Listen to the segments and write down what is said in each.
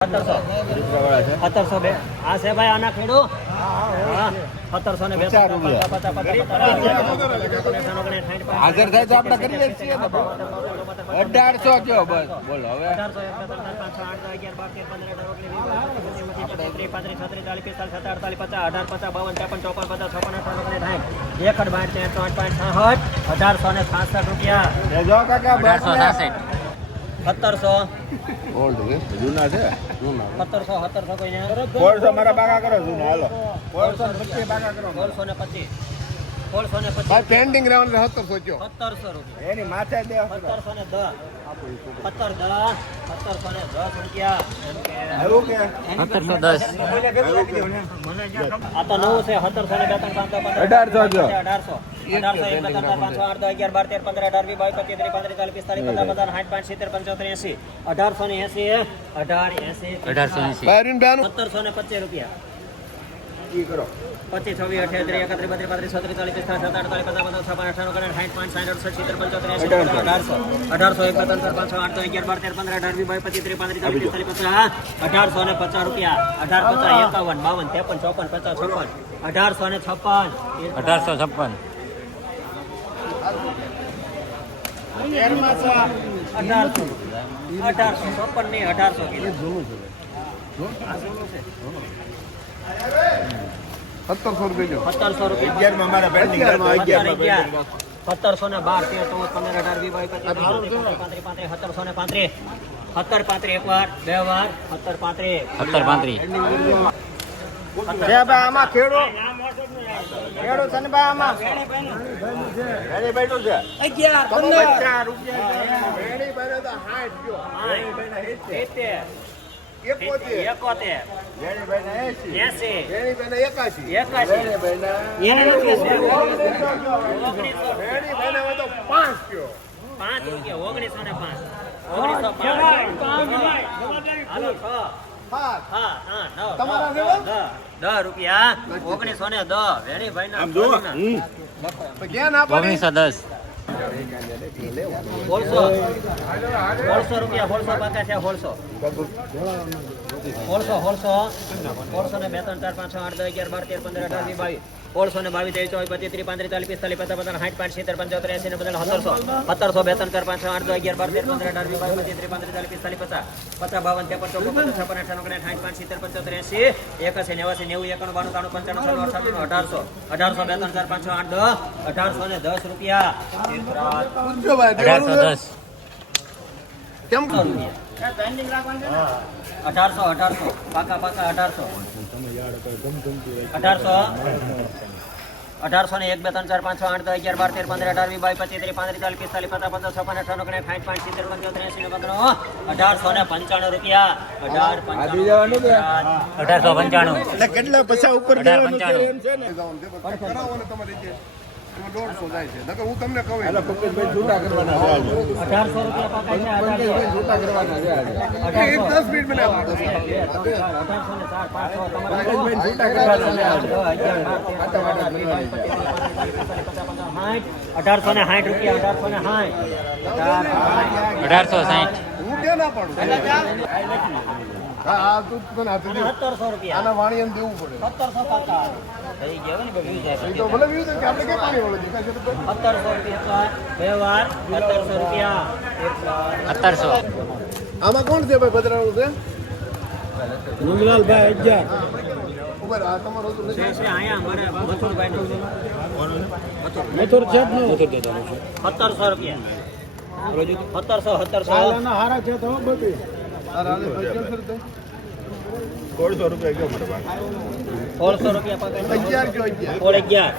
સત્તરસો બે આ છે ભાઈ આના ખેડૂ સત્તરસો ને બે હાજર થાય તો આપણે કરીએ છીએ અઢારસો કયો બસ બોલો હવે અઢારસો, ને છાસઠ રૂપિયા. સત્તરસો. ઓલ્ડ છે? જૂના છે? સત્તરસો સત્તરસો કોઈને સોળસો મારા બાકા કરો જૂનો હાલો. સોળસો પચીસ બાકા કરો. સોળસો ને પચીસ. સોળસો ને પચીસ. ભાઈ પેન્ડિંગ રહેવાનું સત્તરસો કયો સત્તરસો રૂપિયા. એની માથે દે સત્તરસો ને દસ. સત્તર દસ સત્તરસો ને દસ રૂપિયા. એમ કે. એવું સત્તરસો દસ. આ તો નવું છે સત્તરસો ને બે ત્રણ અઢારસો. અઢારસો એક બે ત્રણ ચાર પાંચ છ આઠ દસ અગિયાર બાર તેર પંદર અઢાર વીસ બાવીસ પચીસ ત્રીસ પાંત્રીસ ચાલીસ પિસ્તાલીસ પચાસ પચાસ સાઠ પાંચ સિત્તેર પંચોતેર એસી. અઢારસો ને એસી અઢાર એસી અઢારસો સત્તરસો ને પચીસ રૂપિયા. પચીસ છવ્વીસ અઠ્યાત્રીસ એકત્રીસ બત્રીસ પાંત્રીસ છત્રીસ ચાલીસ પિસ્તાલીસ સત્તર અડતાલીસ પચાસ પચાસ છપ્પન અઠાણું કરોડ સાઠ પાંચ સાઠ અડસઠ સિત્તેર પંચોતેર એંસી અઢારસો. અઢારસો. એક બે ત્રણ ચાર પાંચ છ આઠ નવ અગિયાર બાર તેર પંદર અઢાર બાવીસ પચીસ ત્રીસ પાંત્રીસ ચાલીસ પિસ્તાલીસ પચાસ અઢારસો ને પચાસ રૂપિયા. અઢાર પચાસ એકાવન બાવન ત્રેપન ચોપન પચાસ છપ્પન. અઢારસો ને છપ્પન. અઢારસો છપ્પન. અઢારસો અઢારસો છપ્પન નહીં અઢારસો સત્તરસો રૂપિયા સત્તરસો રૂપિયા. સત્તરસો ને બાર તેર ચૌદ પંદર અઢાર વીસ પાંત્રીસ પાંત્રીસ પાંત્રીસ સત્તરસો ને પાંત્રીસ સત્તર પાંત્રીસ એક વાર બે વાર સત્તર પાંત્રીસ સત્તર પાંત્રીસ આમાં ખેડો ખેડો છે ને ભાઈ આમાં? વેણી બેઠું છે અગિયાર પચાસ રૂપિયા વેણી બેઠો તો સાઠ ગયો વેણી બેઠા એકોતેર એકોતેર બેઠા એંસી એસી બેઠા બેઠા ઓગણીસો. બેઠા તો પાંચ કયો પાંચ રૂપિયા ઓગણીસો ને પાંચ ઓગણીસો પાંચ હાલો છ હા હા નવ તમારા દસ, રૂપિયા. ઓગણીસો ને દસ વેણીભાઈ ના ઓગણીસો દસ. સોળસો. સોળસો રૂપિયા સોળસો પાકા છે સોળસો સોળસો. સોળસો ને બે ત્રણ ચાર પાંચ છ આઠ દસ અગિયાર બાર તેર પંદર અઢાર વીસ બાવીસ. સોળસો ને બાવીસ ત્રેવીસ ચોવીસ પચીસ ત્રીસ પાંત્રીસ ચાલીસ પિસ્તાલીસ પચાસ પચાસ સાઠ પાંચ સિત્તેર પંચોતેર એસી ને બધા સત્તરસો. સત્તરસો બે ત્રણ ચાર પાંચ છ આઠ દો અગિયાર બાર તેર પંદર અઢાર વીસ બાવીસ ત્રીસ પાંત્રીસ ચાલીસ પિસ્તાલીસ પચાસ. પચાસ બાવન ત્રેપન ચોપન પચાસ છપ્પન અઠાણું ઓગણીસ સાઠ પાંચ સિત્તેર પંચોતેર એસી. એકાસી નેવાસી નેવું એકાણું બાણું ત્રાણું પંચાણું છન્નું અઠાણું અઢારસો. અઢારસો બે ત્રણ ચાર પાંચ છ આઠ દસ. અઢારસો ને દસ રૂપિયા. અઢારસો દસ. કેમ અઢારસો અઢારસો. પાકા પાકા અઢારસો. અઢારસો. અઢારસો ને એક બે ત્રણ ચાર પાંચ છ આઠ દસ અગિયાર બાર તેર પંદર અઢાર વીસ બાવીસ પચીસ ત્રીસ પાંત્રીસ ચાલીસ પિસ્તાલીસ પચાસ પંદર છપ્પન અઠાણું સાઠ પાંચ સિત્તેર પંચોતેર એસી ને પંદર અઢારસો ને પંચાણું રૂપિયા. અઢાર? પંચાણું. અઢારસો પંચાણું. એટલે કેટલા પૈસા ઉપર અઢાર પંચાણું. એમ એમાં દોઢસો જાય છે. નકર હું તમને કહું એટલે પંકજભાઈ છૂટા કરવાના છે અઢારસો રૂપિયા પાકા છે પંકજભાઈ છૂટા કરવાના છે અઢારસો. એક દસ મિનિટ મને આપો. બે, ત્રણ, ચાર, અઢારસો ને ચાર પાંચ છ તમારે પંકજભાઈ છૂટા કરવાના છે અઢારસો ને સાઠ રૂપિયા અઢારસો ને સાઠ અઢારસો સાઠ. હું ક્યાં ના પાડું? હા તું મને હાથે દે. સત્તરસો રૂપિયા. આના વાણિયાને દેવું પડે. સત્તરસો થઈ ગયા ને બધું જાય તો ભલે વ્યૂ કે આપણે ક્યાં પાણી વાળું દેખાય તો સત્તરસો રૂપિયા બે વાર રૂપિયા એક વાર. સત્તરસો. આમાં કોણ છે ભાઈ ભદ્રાનું છે? ગુંજલાલભાઈ અગિયાર ઊભા રહો, આ તમારો તો છે છે અહીંયા અમારે મથુરભાઈ નું મથુર છે જ નું સત્તરસો રૂપિયા. સત્તરસો સત્તરસો. કાલાના હારા છે તો બધી. ભાઈ કેમ છે? સોળસો રૂપિયા કયો મને સોળસો રૂપિયા પકડ અગિયાર કયો અગિયાર. સોળ અગિયાર.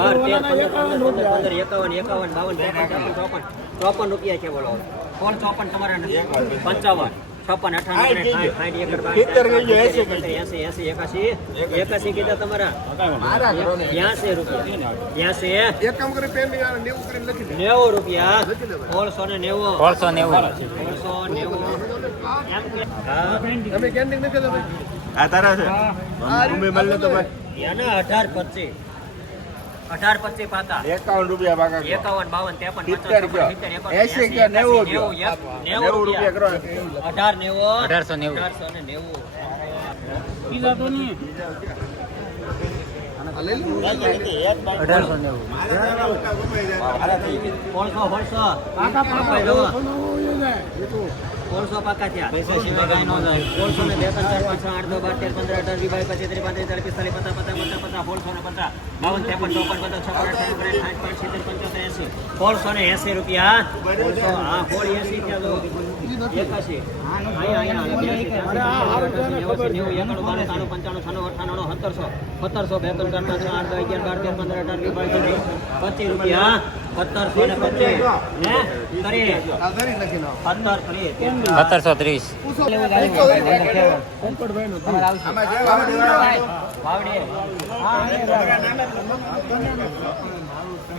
બાર તેર પંદર પંદર પંદર પંદર એકાવન એકાવન બાવન ત્રેપન ચોપન ચોપન. ચોપન રૂપિયા છે બોલો. સોળ ચોપન તમારા પંચાવન. છપ્પન એકાસી. કીધા તમારા. મારા બ્યાસી રૂપિયા. બ્યાસી. એક કામ કરી પેન્ડિંગ આ નેવું રૂપિયા. સોળસો ને નેવું. સોળસો નેવું. સોળસો નેવું. તમે કેન્ડિંગ નથી કરતા આ તારા છે આ તમે તો ભાઈ એના અઢાર પચીસ અઢાર પચીસ પાકા એકાવન રૂપિયા ભાગા એકાવન બાવન ત્રેપન સિત્તેર એકોતેર, એંસી કયો? નેવું નેવું, નેવું નેવું રૂપિયા કરો અઢાર નેવું અઢારસો નેવું. અઢારસો ને નેવું બીજા તો નહીં સોળસો સોળસો પાકા પાકા થયા. સોળસો ને બે ત્રણ ચાર પાંચ આઠ નવ બાર તેર પંદર અઢાર વીસ બાવીસ પચીસ ત્રીસ પાંત્રીસ ચાલીસ પિસ્તાલીસ પચાસ પચાસ પચાસ પચાસ સોળસો ને પચાસ. બાવન ત્રેપન ચોપન પચાસ છપ્પન અઠાવન સાઠ પાંચ સિત્તેર પંચોતેર એસી. સોળસો ને એસી રૂપિયા. સોળસો હા સોળ એસી થયા સત્તરસો. બે ત્રણ ચાર પાંચ આઠ અગિયાર બાર તેર પંદર અઢાર વીસ બાવીસ ત્રીસ પચીસ રૂપિયા સત્તરસો ને પચીસ. સત્તરસો ત્રીસ. વાવડી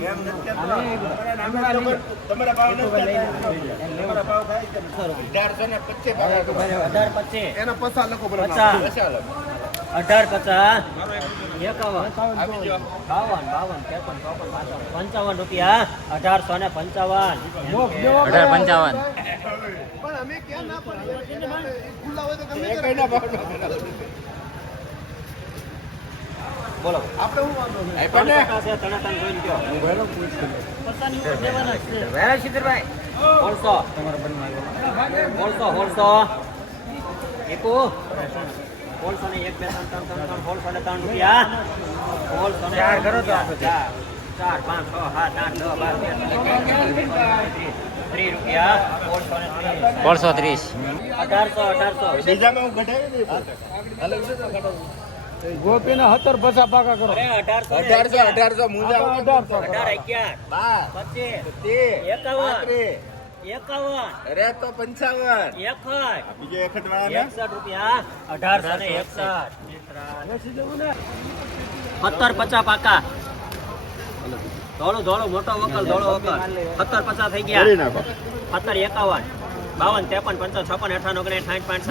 વાવડી તમારા બાવન નથી તમારા ભાવ પંચાવન રૂપિયા. અઢારસો ને પંચાવન. અઢાર પંચાવન. પણ અમે ક્યાં ના પચાસ. પચાસ લખો. અઢાર પચાસ એકાવન બાવન બાવન ત્રેપન ચોપન પાંચાવન પંચાવન રૂપિયા અઢારસો ને પંચાવન અઢાર પંચાવન એ કઈના ભાવમાં બરાબર. બોલો આપ્યા ને? પાસે ત્રણે ત્રણ જોઈને કહો. વેરા સિદ્ધરભાઈ ઓળસો ઓળસો ઓળસો એકુ ઓળસો ને એક બે ત્રણ ત્રણ ત્રણ ત્રણ ઓળસો ને ત્રણ રૂપિયા ઓળસો ને ચાર કરો તો ચાર ચાર પાંચ છ સાત આઠ દસ બાર તેર ચૌદ, પંદર, ત્રીસ ત્રીસ રૂપિયા ઓળસો ને ત્રીસ સોળસો ત્રીસ અઢારસો અઢારસો બીજામાં હું ઘટાડી દઈશ. તો ઘટાડું. સત્તર પચાસ પાકા કરો. અઢારસો અઢારસો અઢારસો મુંજા અઢારસો. અઢાર અગિયાર. બાર પચીસ. તેર એકાવન. એકાવન. અરે તો પંચાવન. એકસઠ. બીજો એકસઠ વાળા એકસઠ રૂપિયા. અઢારસો ને એકસઠ. સત્તર પચાસ પાકા. ધોળો ધોળો મોટો વકલ ધોળો વકલ. સત્તર પચાસ થઈ ગયા. સત્તર એકાવન. બાવન ત્રેપન પંચો છપ્પન ઓગણીસ સાઠ પાંચ.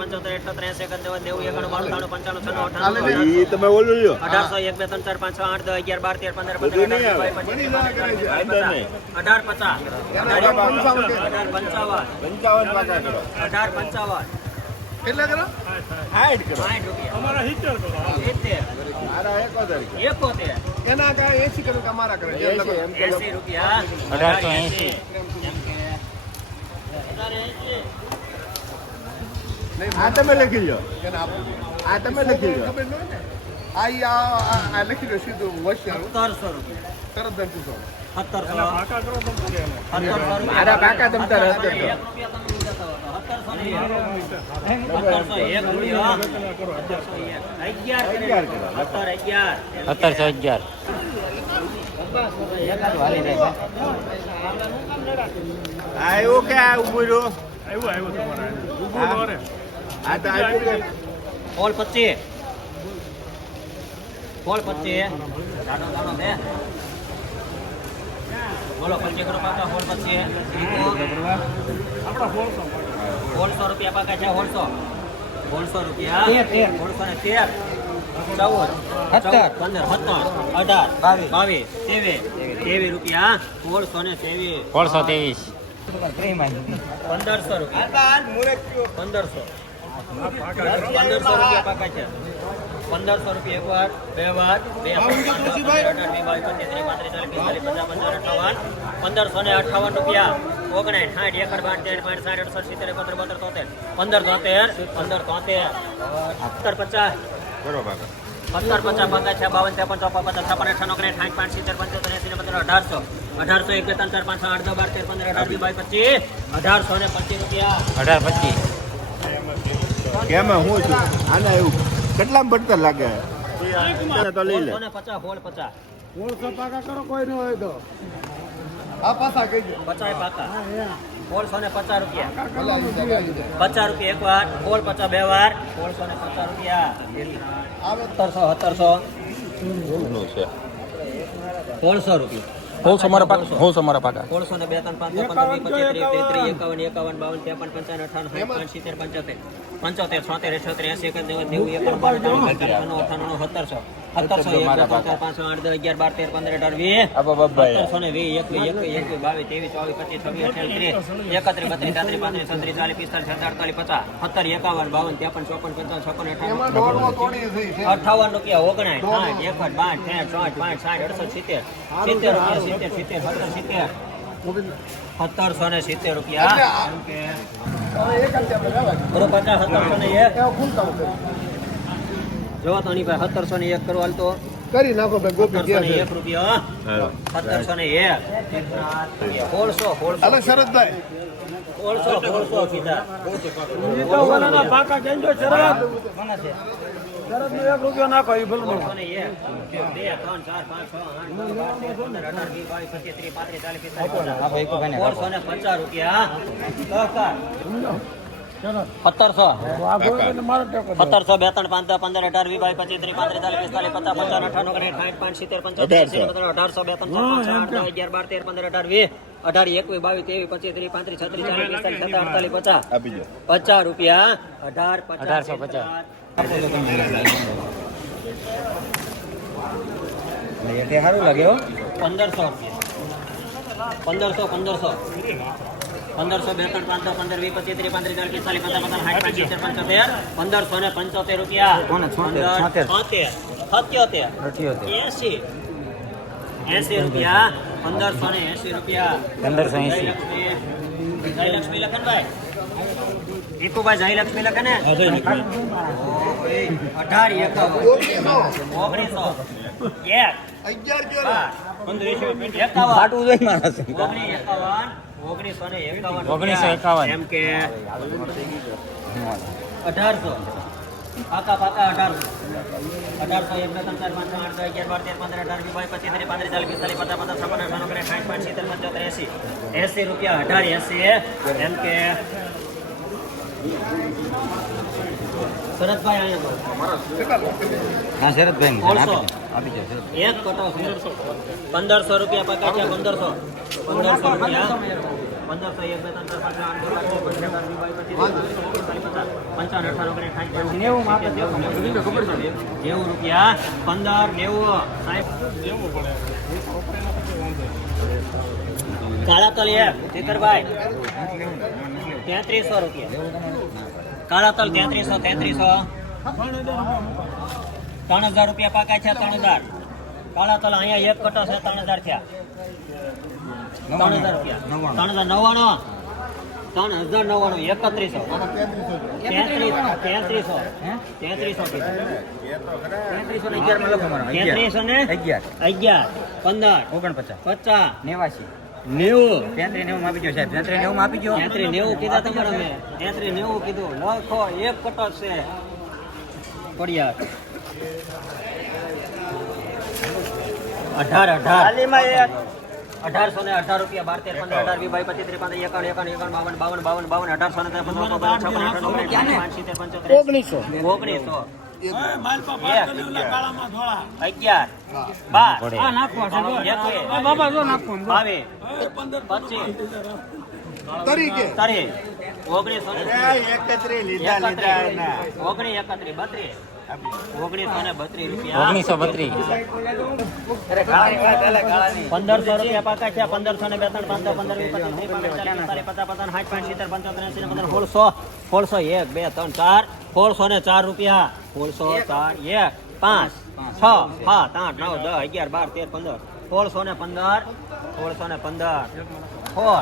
પંચોતેર અઠ્યોતેર એસી એકાવન નેવું એકાણું બાણું ત્રાણું પંચાણું છન્નું અઠાણું તમે ઓલું લ્યો. અઢારસો એક બે ત્રણ ચાર પાંચ છ આઠ દસ અગિયાર બાર તેર પંદર પંદર અઢાર પચીસ, પંચાવન. અઢાર પંચાવન. અઢાર પંચાવન. કેટલા કરો? સાઠ કરો. સાઠ રૂપિયા. સિત્તેર મારા એકોતેર એકોતેર. એના કાંઈ એસી કરો કે અમારા કરે. એસી રૂપિયા. અઢારસો એંસી. આ તમે લખી લો આ તમે લખી લો સત્તરસો રૂપિયા સત્તરસો મારા કાકા તમ તારે હશે તો. સત્તરસો એક રૂપિયા સત્તરસો એક અગિયાર અગિયાર કરો. કે આ ઊભો રહ્યો? આવ્યો આવ્યો કે ઊભો ઉભું રે આ તો આપ્યું કે બોલ પચીસ બોલ પચીસ દાડો દાડો બે બોલો પચીસ કરો પાકા હોલ પચીસ સોળસો રૂપિયા પાકા છે સોળસો સોળસો રૂપિયા. સોળસો ને તેર. ચૌદ. ચૌદ પંદર સત્તર અઢાર બાવીસ. તેવીસ તેવીસ રૂપિયા. સોળસો ને તેવીસ સોળસો ત્રેવીસ પંદરસો રૂપિયા. પંદરસો. પંદરસો રૂપિયા પાકા છે. પંદરસો રૂપિયા એક વાર બે વાર બે પંદરસો ને અઠાવન રૂપિયા. ઓગણાઠ સાઠ એકડ બાર તેર પાંચ સાઠ અડસઠ સિત્તેર એકોતેર બોતેર તોતેર. પંદર તોતેર પંદર તોતેર. સત્તર પચાસ. કરો પંદર પચાસ પંદર છે બાવન ત્રેપન ચોપન પચાસ છપ્પન અઠાવન ઓગણીસ સાઠ પાંચ સિત્તેર પંચોતેર એસી પંદર અઢારસો. અઢારસો એક ત્રણ ચાર પાંચ આઠ દસ બાર તેર પંદર અઢાર બાવીસ પચીસ. અઢારસો ને પચીસ રૂપિયા. અઢાર પચીસ. એમાં હું છું? આના એવું કેટલામાં પડતર લાગે? તો લઈ લે પચાસ હોળ પચાસ. ઓળસો પાકા કરો કોઈ ન હોય તો. પચાસ પાકા. સોળસો ને પચાસ રૂપિયા. પચાસ રૂપિયા એક વાર સોળ પચાસ બે વાર સોળસો ને પચાસ રૂપિયા. સત્તરસો સત્તરસો. સોળસો રૂપિયા. હોલસો મારા પાકા હોલસો મારા પાકા. સોળસો ને બે ત્રણ પાંચ છ, પંદર વીસ પચીસ ત્રીસ ત્રીસ એકાવન એકાવન બાવન ત્રેપન પંચાવન અઠાવન સાઠ સિત્તેર પંચોતેર. પંચોતેર છોતેર છોતેર એસી એક નેવું એકાવન સત્તરસો સત્તરસો એક બે ત્રણ પાંચ આઠ દસ અગિયાર બાર તેર પંદર અઢાર વીસ સત્તરસો ને વીસ એકવીસ એકવીસ એકવીસ બાવીસ ત્રેવીસ ચોવીસ પચીસ છવ્વીસ અઠ્યાવીસ ત્રીસ એકત્રીસ બત્રીસ ત્રીસ પાંત્રીસ છત્રીસ ચાલીસ પિસ્તાલીસ છત્રીસ અડતાલીસ પચાસ સત્તર એકાવન બાવન ત્રેપન ચોપન પંચાવન છપ્પન અઠાવન અઠાવન રૂપિયા ઓગણાય સાઠ એકસઠ બાઠ ત્રેસઠ ચોઠ પાંચ સાઠ અડસઠ સિત્તેર સિત્તેર રૂપિયા સિત્તેર સિત્તેર સત્તર સિત્તેર. સત્તરસો ને સિત્તેર રૂપિયા. બરોબર પચાસ સત્તરસો ને એક. જોવા તો નહીં ભાઈ સત્તરસો ને એક કરો હાલ તો. કરી નાખો ભાઈ ગોપી ને એક રૂપિયા સત્તરસો ને એક. સોળસો સોળસો. હાલો શરદભાઈ. સોળસો સોળસો કીધા. પાકા કેજો શરદ? શરદ એક રૂપિયો નાખો એ ભલે બે ત્રણ પાંચ પંદર અઢાર સોળસો ને પચાસ રૂપિયા સત્તરસો. સત્તરસો બે ત્રણ પાંચ પંદર અઢાર વીસ બાવીસ પચીસ ત્રીસ પાંત્રીસ ચાલીસ પિસ્તાલીસ પચાસ પંચાવન અઠાણું ઓગણીસ સાઠ પાંચ સિત્તેર પંચોતેર અઢારસો. બે ત્રણ અગિયાર બાર તેર પંદર અઢાર વીસ. અઢાર એકવીસ બાવીસ ત્રેવીસ પચીસ ત્રીસ પાંત્રીસ છત્રીસ ચાલીસ પિસ્તાલીસ સત્તા અડતાલીસ પચાસ. પચાસ રૂપિયા અઢાર પચાસ અઢારસો પચાસ. સારું લાગે હો. પંદરસો પંદરસો પંદરસો. પંદરસો બે ત્રણ પાંચ પંદર વીસ પચીસ ત્રીસ પાંત્રીસ ચાલીસ પિસ્તાલીસ પચાસ પચાસ સાઠ પંચોતેર પંચોતેર. પંદરસો ને પંચોતેર રૂપિયા. પંદર, છોતેર. છોતેર. સત્યોતેર. એસી એસી રૂપિયા પંદરસો ને એસી રૂપિયા. પંદરસો એસી. જયલક્ષ્મી જયલક્ષ્મી લખન ભાઈ દીપુભાઈ જયલક્ષ્મી લખે ને અઢાર ઓગણીસો. એક. ઓગણીસો એકાવન. એમ કે અઢારસો. પાકા પાકા અઢારસો. અઢારસો એક બે ત્રણ ચાર પાંચ આઠ અગિયાર બાર તેર પંદર અઢાર વીસ બાવીસ પચીસ ત્રીસ પાંત્રીસ ચાલીસ પિસ્તાલીસ પચાસ પચાસ છપ્પન અઠાણું ઓગણીસ સાઠ પાંચ સિત્તેર પંચોતેર એસી. એસી રૂપિયા અઢાર એસી એમ કે શરદભાઈ હા શરદભાઈ એક કટો પંદરસો રૂપિયા છે પંદરસો. પંદરસો રૂપિયા. પંદરસો એક બે ત્રણ ચાર પાંચ પંચાવન નેવું રૂપિયા પંદર નેવું સાહેબ. કાળા તલ એક તેત્રીસો રૂપિયા. કાળા તલ તેત્રીસો તેત્રીસો. ત્રણ હજાર રૂપિયા પાકા છે ત્રણ હજાર. કાળા તલ અહીંયા એક કટો છે ત્રણ હજાર થયા. ત્રણ હજાર રૂપિયા. ત્રણ હજાર નવ્વાણું. ત્રણ હજાર નવ્વાણું એકત્રીસો. તેત્રીસ તેત્રીસો. તેત્રીસો ને અગિયારમાં લખો મારો. તેત્રીસો ને અગિયાર. પંદર. ઓગણપચાસ. પચાસ. નેવાસી. નેવું. તેત્રીસ નેવું માં આપી દો સાહેબ. તેત્રીસ નેવું આપી દો તેત્રીસ નેવું કીધા તમારે મેં તેત્રીસ નેવું કીધું. લખો એક કટો છે. પડિયા અઢાર અઢાર. અઢારસો ને અઢાર રૂપિયા બાર તેર પંદર અઢાર વીસ પચીસ ત્રીસ એકાવન એકાવન એકાવન બાવન બાવન બાવન બાવન અઢારસો ને ત્રેપન ઓગણીસ. ઓગણીસો. અગિયાર. બાર. તરીકે? ઓગણીસો એકત્રીસ બત્રીસ ઓગણીસો ઓગણીસો બત્રીસ પંદરસો રૂપિયા પાકા છે પંદરસો ને બે ત્રણ પાંચ પંદર પચીસ પચાસ પચાસ સાઠ પાંચ સિત્તેર પંચોતેર એંસી પંદર સોળસો સોળસો એક બે ત્રણ ચાર સોળસો ને ચાર રૂપિયા. સોળસો ચાર એક પાંચ છ સાત આઠ નવ દસ અગિયાર બાર તેર પંદર સોળસો ને પંદર સોળસો ને પંદર સોળ.